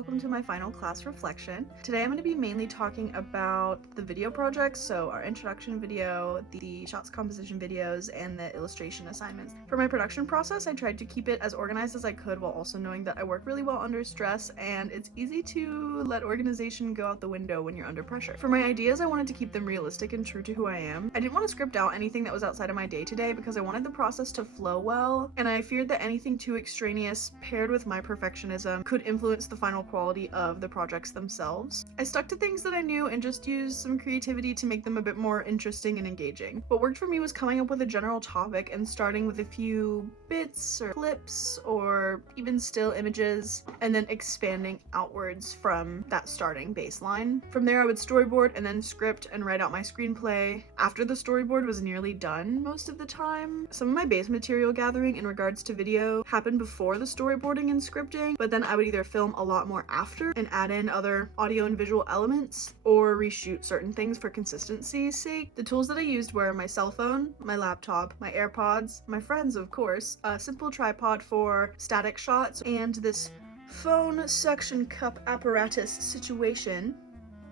welcome to my final class reflection. Today I'm going to be mainly talking about the video projects, so our introduction video, the shots composition videos, and the illustration assignments. For my production process, I tried to keep it as organized as I could while also knowing that I work really well under stress and it's easy to let organization go out the window when you're under pressure. For my ideas, I wanted to keep them realistic and true to who I am. I didn't want to script out anything that was outside of my day-to-day because I wanted the process to flow well, and I feared that anything too extraneous paired with my perfectionism could influence the final quality of the projects themselves. I stuck to things that I knew and just used some creativity to make them a bit more interesting and engaging. What worked for me was coming up with a general topic and starting with a few bits or clips or even still images and then expanding outwards from that starting baseline. From there I would storyboard and then script and write out my screenplay. After the storyboard was nearly done most of the time, some of my base material gathering in regards to video happened before the storyboarding and scripting, but then I would either film a lot more after and add in other audio and visual elements or reshoot certain things for consistency's sake. The tools that I used were my cell phone, my laptop, my AirPods, my friends of course, a simple tripod for static shots, and this phone suction cup apparatus situation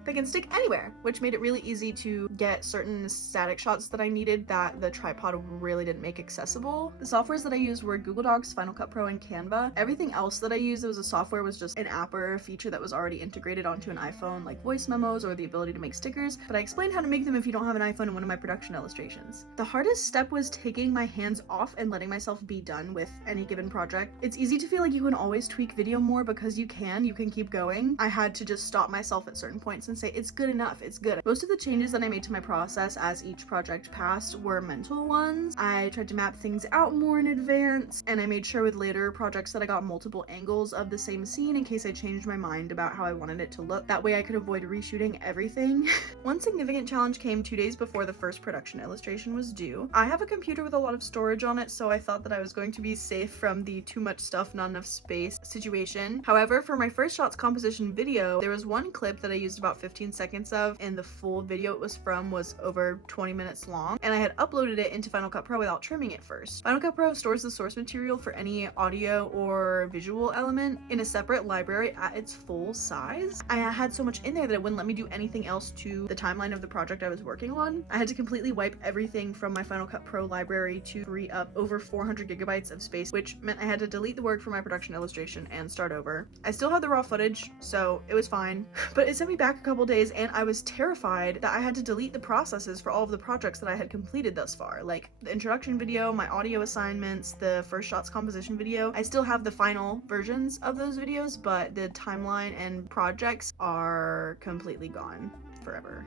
that can stick anywhere, which made it really easy to get certain static shots that I needed that the tripod really didn't make accessible. The softwares that I used were Google Docs, Final Cut Pro, and Canva. Everything else that I used that was a software was just an app or a feature that was already integrated onto an iPhone, like voice memos or the ability to make stickers, but I explained how to make them if you don't have an iPhone in one of my production illustrations. The hardest step was taking my hands off and letting myself be done with any given project. It's easy to feel like you can always tweak video more because you can keep going. I had to just stop myself at certain points and say, it's good enough, it's good. Most of the changes that I made to my process as each project passed were mental ones. I tried to map things out more in advance, and I made sure with later projects that I got multiple angles of the same scene in case I changed my mind about how I wanted it to look. That way I could avoid reshooting everything. One significant challenge came 2 days before the first production illustration was due. I have a computer with a lot of storage on it, so I thought that I was going to be safe from the too much stuff, not enough space situation. However, for my first shots composition video, there was one clip that I used about 15 seconds of, and the full video it was from was over 20 minutes long, and I had uploaded it into Final Cut Pro without trimming it first. Final Cut Pro stores the source material for any audio or visual element in a separate library at its full size. I had so much in there that it wouldn't let me do anything else to the timeline of the project I was working on. I had to completely wipe everything from my Final Cut Pro library to free up over 400 gigabytes of space, which meant I had to delete the work from my production illustration and start over. I still had the raw footage, so it was fine, but it sent me back a couple days and I was terrified that I had to delete the processes for all of the projects that I had completed thus far, like the introduction video, my audio assignments, the first shots composition video. I still have the final versions of those videos, but the timeline and projects are completely gone forever.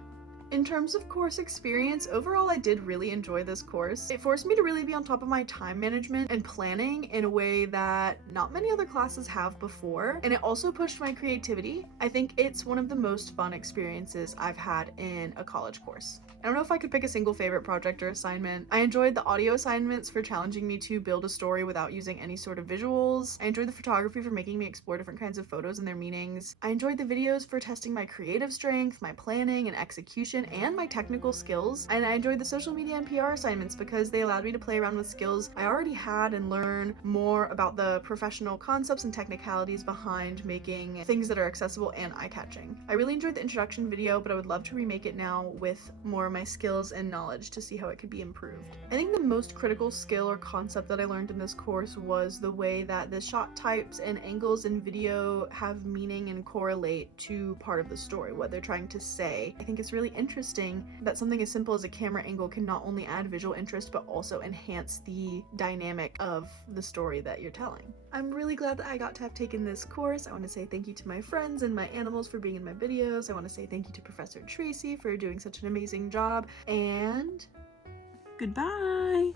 In terms of course experience, overall I did really enjoy this course. It forced me to really be on top of my time management and planning in a way that not many other classes have before, and it also pushed my creativity. I think it's one of the most fun experiences I've had in a college course. I don't know if I could pick a single favorite project or assignment. I enjoyed the audio assignments for challenging me to build a story without using any sort of visuals. I enjoyed the photography for making me explore different kinds of photos and their meanings. I enjoyed the videos for testing my creative strength, my planning and execution, and my technical skills. And I enjoyed the social media and PR assignments because they allowed me to play around with skills I already had and learn more about the professional concepts and technicalities behind making things that are accessible and eye-catching. I really enjoyed the introduction video, but I would love to remake it now with more of my skills and knowledge to see how it could be improved. I think the most critical skill or concept that I learned in this course was the way that the shot types and angles in video have meaning and correlate to part of the story, what they're trying to say. I think it's really interesting that something as simple as a camera angle can not only add visual interest but also enhance the dynamic of the story that you're telling. I'm really glad that I got to have taken this course. I want to say thank you to my friends and my animals for being in my videos. I want to say thank you to Professor Tracey for doing such an amazing job, and goodbye!